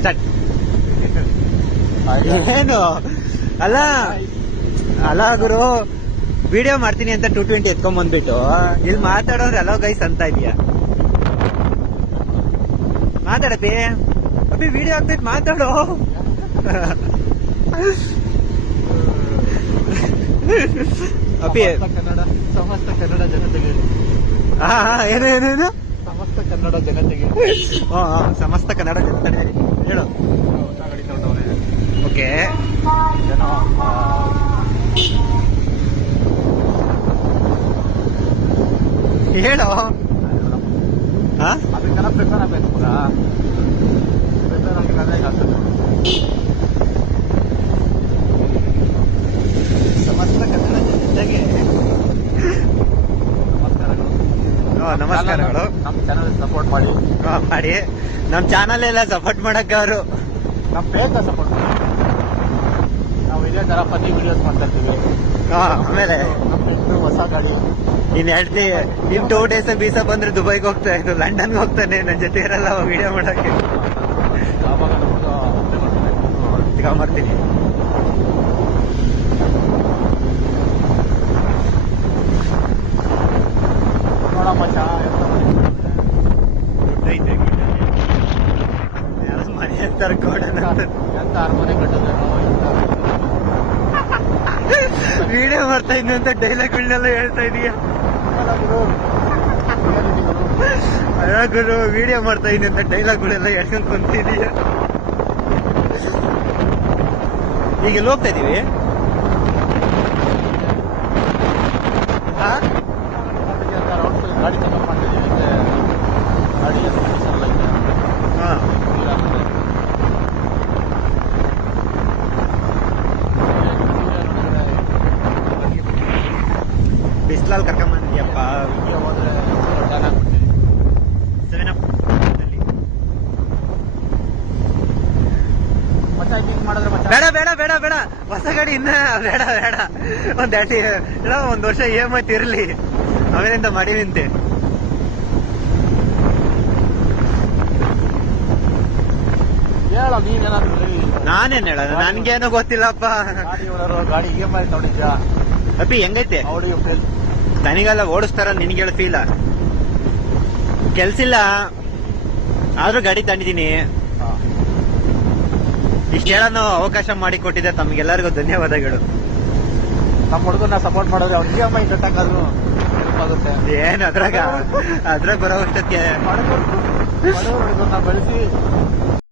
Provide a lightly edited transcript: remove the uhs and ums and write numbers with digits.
Start. ಏನು ಅಲ್ಲ ಅಲ್ಲ ಗುರು, ವಿಡಿಯೋ ಮಾಡ್ತೀನಿ ಅಂತ 220 ಎತ್ಕೊಂಡ್ ಬಂದ್ಬಿಟ್ಟು ಇಲ್ಲಿ ಮಾತಾಡೋರು ಅಲೋ ಗೈಸ್ ಅಂತ ಇದೀಯ. ಮಾತಾಡಪ್ಪಿ, ಅಪ್ಪಿ ವಿಡಿಯೋ ಆಗ್ತೈತ್ ಮಾತಾಡೋ. ಅಪ್ಪಿ ಸಮಸ್ತ ಕನ್ನಡ ಜನತೆಗೆ ಏನೇನು ಸಮಸ್ತ ಕನ್ನಡ ಜನತೆಗೆ ಸಮಸ್ತ ಕನ್ನಡ ಜನತೆಗೆ ಹೇಳು. ಓಕೆ ಏನೋ ಹೇಳು. ಅದಕ್ಕೆಲ್ಲ ಪ್ರಿಪೇರ್ ಆಗಬೇಕು ಕೂಡ, ಪ್ರಿಪೇರ್ ಆಗಿಲ್ಲ ಅಂದ್ರೆ ಆಗ್ತದೆ. ಸಮಸ್ತ ಕನ್ನಡ ಜನತೆಗೆ ನಮಸ್ಕಾರಗಳು. ನಮ್ಮ ಚಾನಲ್ ಸಪೋರ್ಟ್ ಮಾಡಿ ಮಾಡಿ. ನಮ್ ಚಾನಲ್ ಎಲ್ಲ ಸಪೋರ್ಟ್ ಮಾಡಕ್ಕೆ ಅವರು ನಮ್ಮ ಬೇಗ ಸಪೋರ್ಟ್ ಮಾಡಿ. ನಾವು ಇದೇ ತರ ಪ್ರತಿ ವಿಡಿಯೋಸ್ ಮಾಡ್ತಾ ಇರ್ತೀವಿ. ಆಮೇಲೆ ನಮ್ಮ ಹೊಸ ಗಾಡಿ ಇನ್ 2 ಡೇಸ್ ವೀಸಾ ಬಂದ್ರೆ ದುಬೈಗೆ ಹೋಗ್ತಾ ಇದ್ದು, ಲಂಡನ್ಗೆ ಹೋಗ್ತಾನೆ. ನನ್ನ ಜೊತೆ ಇರಲ್ಲ ವಿಡಿಯೋ ಮಾಡಕ್ಕೆ. ಆವಾಗ ನಮ್ಗೆ ತಗೊಂಬರ್ತೀನಿ. ನೋಡಮ್ಮ ದುಡ್ಡೈತೆ ಯಾರು ಮನೆ ಅಂತಾರೆ ಗೋಡನ್ ಅಂತ. ಎಂತ ಅರಮನೆ ಕಟ್ಟಿದ್ರು ವಿಡಿಯೋ ಮಾಡ್ತಾ ಇದ್ದೆ ಅಂತ ಡೈಲಾಗ್ಗಳನ್ನೆಲ್ಲ ಹೇಳ್ತಾ ಇದೀಯ. ಗುರು ವಿಡಿಯೋ ಮಾಡ್ತಾ ಇದ್ದೆ ಅಂತ ಡೈಲಾಗ್ಗಳೆಲ್ಲ ಹೇಳ್ಕೊಂಡ್ ಕುಂತಿದೀಯ. ಈಗ ಎಲ್ಲಿ ಹೋಗ್ತಾ ಇದೀವಿ? ಗಾಡಿ ಚೆಕಪ್ ಮಾಡ್ತಿದ್ದೀವಿ. ಗಾಡಿ ಎಷ್ಟು ಕಂಡೀಷನ್ ಎಲ್ಲ ಇದೆ. ಬಿಸ್ಲಲ್ಲಿ ಕರ್ಕೊಂಬಂದಿಯಪ್ಪ. ಹೋದ್ರೆ ಜಾನ್ ಆಗ್ಬಿಡ್ತೀವಿ. 7up ಮತ್ತೆ ಹಿಂಗ್ ಮಾಡಿದ್ರೆ ಮತ್ತೆ ಬೇಡ ಬೇಡ ಬೇಡ ಬೇಡ, ಹೊಸ ಗಾಡಿ ಇನ್ನ ಬೇಡ ಬೇಡ. ಒಂದ್ ವರ್ಷ EMI ಇರ್ಲಿ, ಆಮೇಲಿಂದ ಮಾಡಿವಿಂತೆ. ಹೇಳ ನೀನೇನಾದ್ರು. ನಾನೇನ್ ಹೇಳೋದು, ನನ್ಗೇನು ಗೊತ್ತಿಲ್ಲಪ್ಪ. ಗಾಡಿ EMI ತಗೊಂಡಿದ್ಯಾ? ಅಪ್ಪಿ ಹೆಂಗೈತೆ? ಅವಡಿಗೆ ಫೇಲ್. ನನಗೆಲ್ಲ ಓಡಿಸ್ತಾರ, ನಿನ್ಗೆ ಹೇಳ ಫೀಲ. ಕೆಲ್ಸಿಲ್ಲ ಆದ್ರೂ ಗಾಡಿ ತಂದಿದ್ದೀನಿ. ಇಷ್ಟ ಹೇಳೋ ಅವಕಾಶ ಮಾಡಿ ಕೊಟ್ಟಿದ್ದೆ ತಮ್ಗೆಲ್ಲರಿಗೂ ಧನ್ಯವಾದಗಳು. ನಮ್ಮ ಹುಡುಗನ ಸಪೋರ್ಟ್ ಮಾಡಿದ್ರೆ ಅವ್ನು EMI ಕಟ್ಟಂಗಾದ್ರು ಆಗುತ್ತೆ. ಏನ್ ಅದ್ರಾಗ ಬರೋ ಅಷ್ಟಕ್ಕೆ ಹುಡುಗರನ್ನ ಬೆಳೆಸಿ